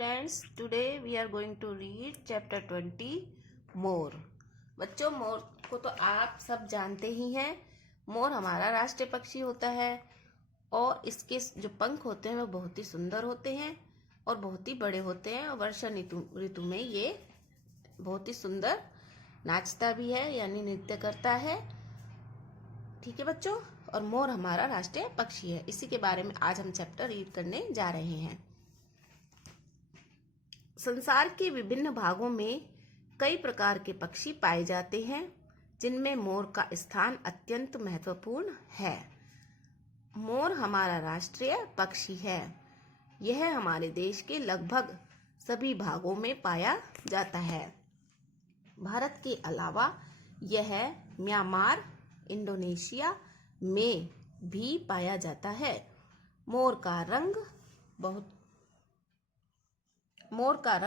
students, today we are going to read chapter 20 मोर। बच्चों, मोर को तो आप सब जानते ही हैं। मोर हमारा राष्ट्रीय पक्षी होता है और इसके जो पंख होते हैं वो बहुत ही सुंदर होते हैं और बहुत ही बड़े होते हैं। और वर्षा ऋतु में ये बहुत ही सुंदर नाचता भी है, यानी नृत्य करता है। ठीक है बच्चों, और मोर हमारा राष्ट्रीय पक्षी है। इसी के बारे में आज हम चैप्टर रीड करने जा रहे हैं। संसार के विभिन्न भागों में कई प्रकार के पक्षी पाए जाते हैं, जिनमें मोर का स्थान अत्यंत महत्वपूर्ण है। मोर हमारा राष्ट्रीय पक्षी है। यह हमारे देश के लगभग सभी भागों में पाया जाता है। भारत के अलावा यह म्यांमार, इंडोनेशिया में भी पाया जाता है। मोर का रंग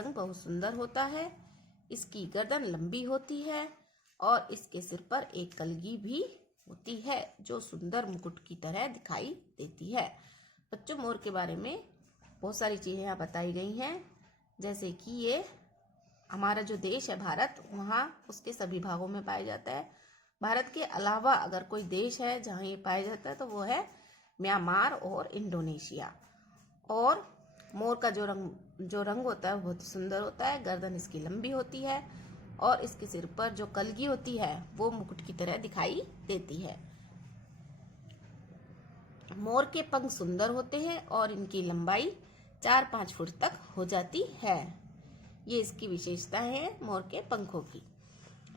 बहुत सुंदर होता है। इसकी गर्दन लंबी होती है और इसके सिर पर एक कलगी भी होती है जो सुंदर मुकुट की तरह दिखाई देती है। बच्चों, मोर के बारे में बहुत सारी चीजें यहाँ बताई गई हैं, जैसे कि ये हमारा जो देश है भारत, वहाँ उसके सभी भागों में पाया जाता है। भारत के अलावा अगर कोई देश है जहाँ ये पाया जाता है तो वो है म्यांमार और इंडोनेशिया। और मोर का जो रंग होता है वो बहुत सुंदर होता है। गर्दन इसकी लंबी होती है और इसके सिर पर जो कलगी होती है वो मुकुट की तरह दिखाई देती है। मोर के पंख सुंदर होते हैं और इनकी लंबाई 4-5 फुट तक हो जाती है। ये इसकी विशेषता है मोर के पंखों की।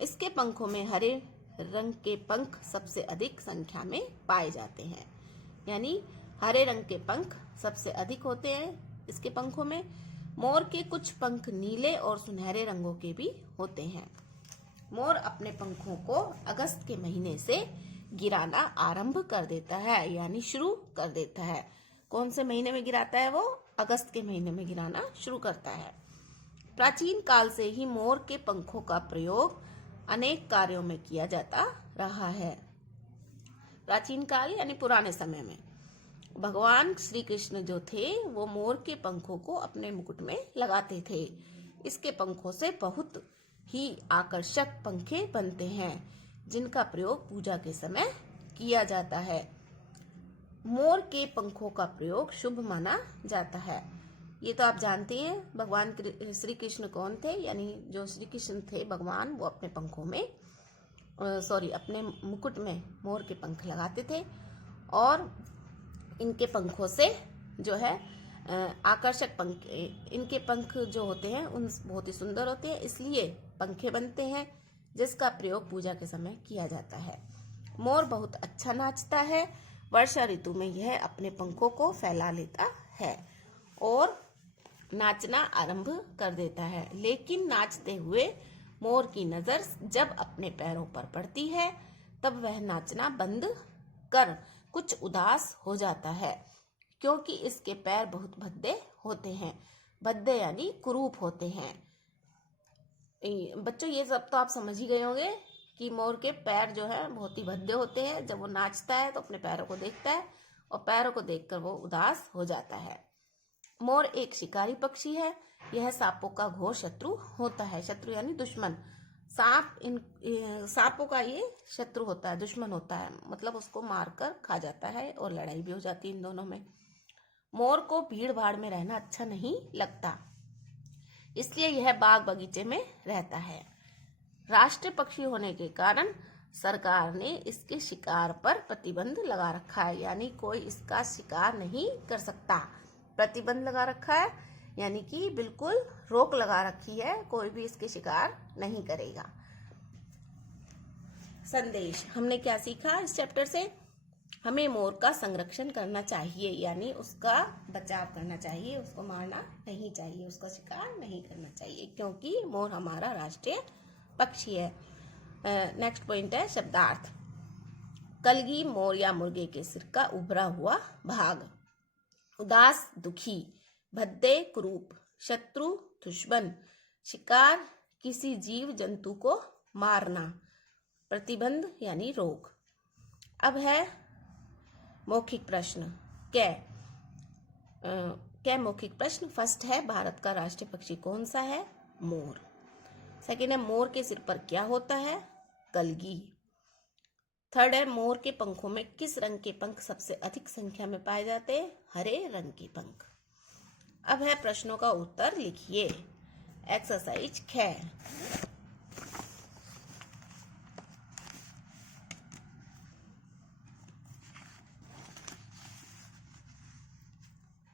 इसके पंखों में हरे रंग के पंख सबसे अधिक संख्या में पाए जाते हैं, यानी हरे रंग के पंख सबसे अधिक होते हैं इसके पंखों में। मोर के कुछ पंख नीले और सुनहरे रंगों के भी होते हैं। मोर अपने पंखों को अगस्त के महीने से गिराना आरंभ कर देता है, यानी शुरू कर देता है। कौन से महीने में गिराता है वो? अगस्त के महीने में गिराना शुरू करता है। प्राचीन काल से ही मोर के पंखों का प्रयोग अनेक कार्यों में किया जाता रहा है। प्राचीन काल यानी पुराने समय में भगवान श्री कृष्ण जो थे वो मोर के पंखों को अपने मुकुट में लगाते थे। इसके पंखों से बहुत ही आकर्षक पंखे बनते हैं, जिनका प्रयोग पूजा के समय किया जाता है। मोर के पंखों का प्रयोग शुभ माना जाता है। ये तो आप जानते हैं। भगवान श्री कृष्ण कौन थे? यानी जो श्री कृष्ण थे भगवान, वो अपने पंखों में अपने मुकुट में मोर के पंख लगाते थे और इनके पंखों से जो है आकर्षक पंख, इनके पंख जो होते हैं उन बहुत ही सुंदर होते हैं, इसलिए पंखे बनते हैं जिसका प्रयोग पूजा के समय किया जाता है। मोर बहुत अच्छा नाचता है। वर्षा ऋतु में यह अपने पंखों को फैला लेता है और नाचना आरंभ कर देता है, लेकिन नाचते हुए मोर की नजर जब अपने पैरों पर पड़ती है तब वह नाचना बंद कर कुछ उदास हो जाता है, क्योंकि इसके पैर बहुत भद्दे होते हैं। भद्दे यानी कुरूप होते हैं। बच्चों, ये सब तो आप समझ ही गए होंगे कि मोर के पैर जो है बहुत ही भद्दे होते हैं। जब वो नाचता है तो अपने पैरों को देखता है और पैरों को देखकर वो उदास हो जाता है। मोर एक शिकारी पक्षी है। यह सांपों का घोर शत्रु होता है। शत्रु यानी दुश्मन। सांपों का ये शत्रु होता है, दुश्मन होता है, मतलब उसको मारकर खा जाता है और लड़ाई भी हो जाती है इन दोनों में। मोर को भीड़ भाड़ में रहना अच्छा नहीं लगता, इसलिए यह बाग बगीचे में रहता है। राष्ट्रीय पक्षी होने के कारण सरकार ने इसके शिकार पर प्रतिबंध लगा रखा है, यानी कोई इसका शिकार नहीं कर सकता। प्रतिबंध लगा रखा है यानी कि बिल्कुल रोक लगा रखी है, कोई भी इसके शिकार नहीं करेगा। संदेश हमने क्या सीखा इस चैप्टर से? हमें मोर का संरक्षण करना चाहिए, यानी उसका बचाव करना चाहिए, उसको मारना नहीं चाहिए, उसका शिकार नहीं करना चाहिए, क्योंकि मोर हमारा राष्ट्रीय पक्षी है। नेक्स्ट पॉइंट है शब्दार्थ। कलगी मोर या मुर्गे के सिर का उभरा हुआ भाग। उदास दुखी, भद्दे कुरूप, शत्रु दुश्मन, शिकार किसी जीव जंतु को मारना, प्रतिबंध यानी रोक। अब है मौखिक प्रश्न। के मौखिक प्रश्न। फर्स्ट है भारत का राष्ट्रीय पक्षी कौन सा है? मोर। सेकंड है मोर के सिर पर क्या होता है? कलगी। थर्ड है मोर के पंखों में किस रंग के पंख सबसे अधिक संख्या में पाए जाते हैं? हरे रंग के पंख। अब है प्रश्नों का उत्तर लिखिए। एक्सरसाइज 6।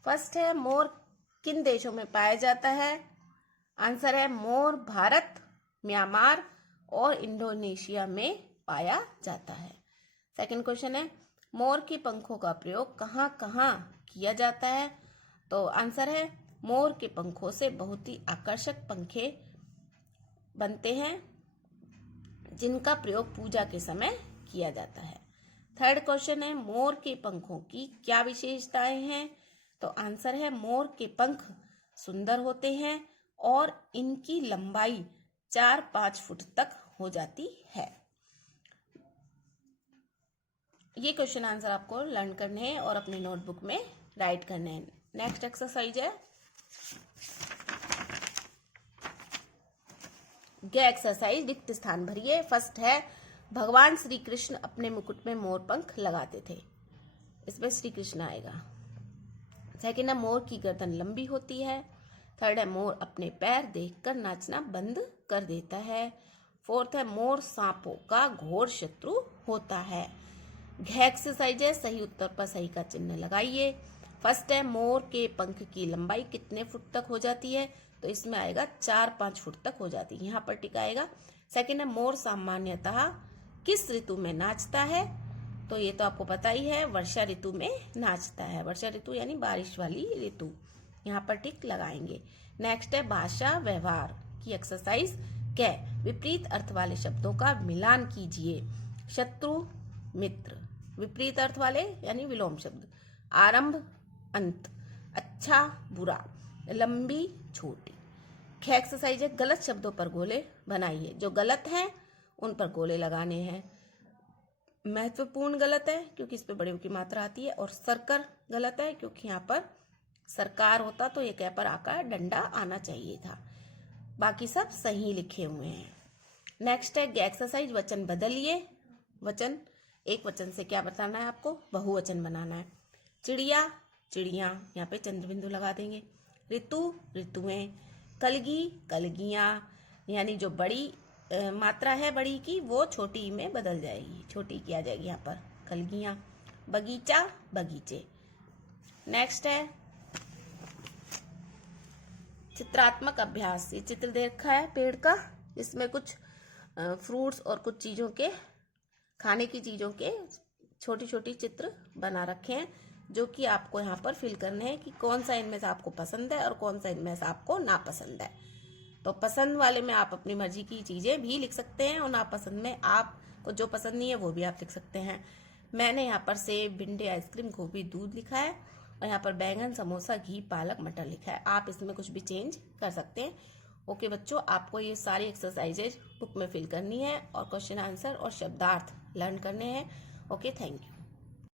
फर्स्ट है मोर किन देशों में पाया जाता है? आंसर है मोर भारत, म्यांमार और इंडोनेशिया में पाया जाता है। सेकंड क्वेश्चन है मोर के पंखों का प्रयोग कहाँ कहाँ किया जाता है? तो आंसर है मोर के पंखों से बहुत ही आकर्षक पंखे बनते हैं जिनका प्रयोग पूजा के समय किया जाता है। थर्ड क्वेश्चन है मोर के पंखों की क्या विशेषताएं हैं? तो आंसर है मोर के पंख सुंदर होते हैं और इनकी लंबाई 4-5 फुट तक हो जाती है। ये क्वेश्चन आंसर आपको लर्न करने हैं और अपनी नोटबुक में राइट करने हैं। नेक्स्ट एक्सरसाइज है गे एक्सरसाइज, रिक्त स्थान भरिए। फर्स्ट है भगवान श्री कृष्ण अपने मुकुट में मोर पंख लगाते थे। इसमें श्री कृष्ण आएगा। सेकंड है मोर की गर्दन लंबी होती है। थर्ड है मोर अपने पैर देखकर नाचना बंद कर देता है। फोर्थ है मोर सांपों का घोर शत्रु होता है। घ एक्सरसाइज है, सही उत्तर पर सही का चिन्ह लगाइए। फर्स्ट है मोर के पंख की लंबाई कितने फुट तक हो जाती है? तो इसमें आएगा 4-5 फुट तक हो जाती है, यहाँ पर टिकाएगा। सेकंड है मोर सामान्यतः किस ऋतु में नाचता है? तो ये तो आपको पता ही है, वर्षा ऋतु में नाचता है। वर्षा ऋतु यानी बारिश वाली ऋतु, यहाँ पर टिक लगाएंगे। नेक्स्ट है भाषा व्यवहार की एक्सरसाइज। कै विपरीत अर्थ वाले शब्दों का मिलान कीजिए। शत्रु, मित्र। विपरीत अर्थ वाले यानी विलोम शब्द। आरंभ, अंत। अच्छा, बुरा। लंबी, छोटी। ख एक्सरसाइज है गलत शब्दों पर गोले बनाइए। जो गलत हैं उन पर गोले लगाने हैं। महत्वपूर्ण गलत है क्योंकि इस पे बड़े की मात्रा आती है, और सरकर गलत है क्योंकि यहाँ पर सरकार होता तो ये कै पर आकर डंडा आना चाहिए था। बाकी सब सही लिखे हुए हैं। नेक्स्ट है एक्सरसाइज वचन बदलिए। वचन, एक वचन से क्या बताना है आपको? बहुवचन बनाना है। चिड़िया, चिड़िया, यहाँ पे चंद्र बिंदु लगा देंगे। ऋतु, ऋतुएं। कलगी, कलगियां, यानी जो बड़ी मात्रा है बड़ी की वो छोटी में बदल जाएगी, छोटी की आ जाएगी यहाँ पर कलगियां। बगीचा, बगीचे। नेक्स्ट है चित्रात्मक अभ्यास। ये चित्र देखा है पेड़ का, इसमें कुछ फ्रूट्स और कुछ चीजों के, खाने की चीजों के छोटी छोटी चित्र बना रखे हैं, जो कि आपको यहाँ पर फिल करने हैं कि कौन सा इनमें से आपको पसंद है और कौन सा इनमें से आपको नापसंद है। तो पसंद वाले में आप अपनी मर्जी की चीजें भी लिख सकते हैं और नापसंद में आपको जो पसंद नहीं है वो भी आप लिख सकते हैं। मैंने यहाँ पर सेब, भिंडी, आइसक्रीम, गोभी, दूध लिखा है और यहाँ पर बैंगन, समोसा, घी, पालक, मटर लिखा है। आप इसमें कुछ भी चेंज कर सकते हैं। ओके बच्चों, आपको ये सारी एक्सरसाइजेज बुक में फिल करनी है और क्वेश्चन आंसर और शब्दार्थ लर्न करने हैं। Okay, thank you.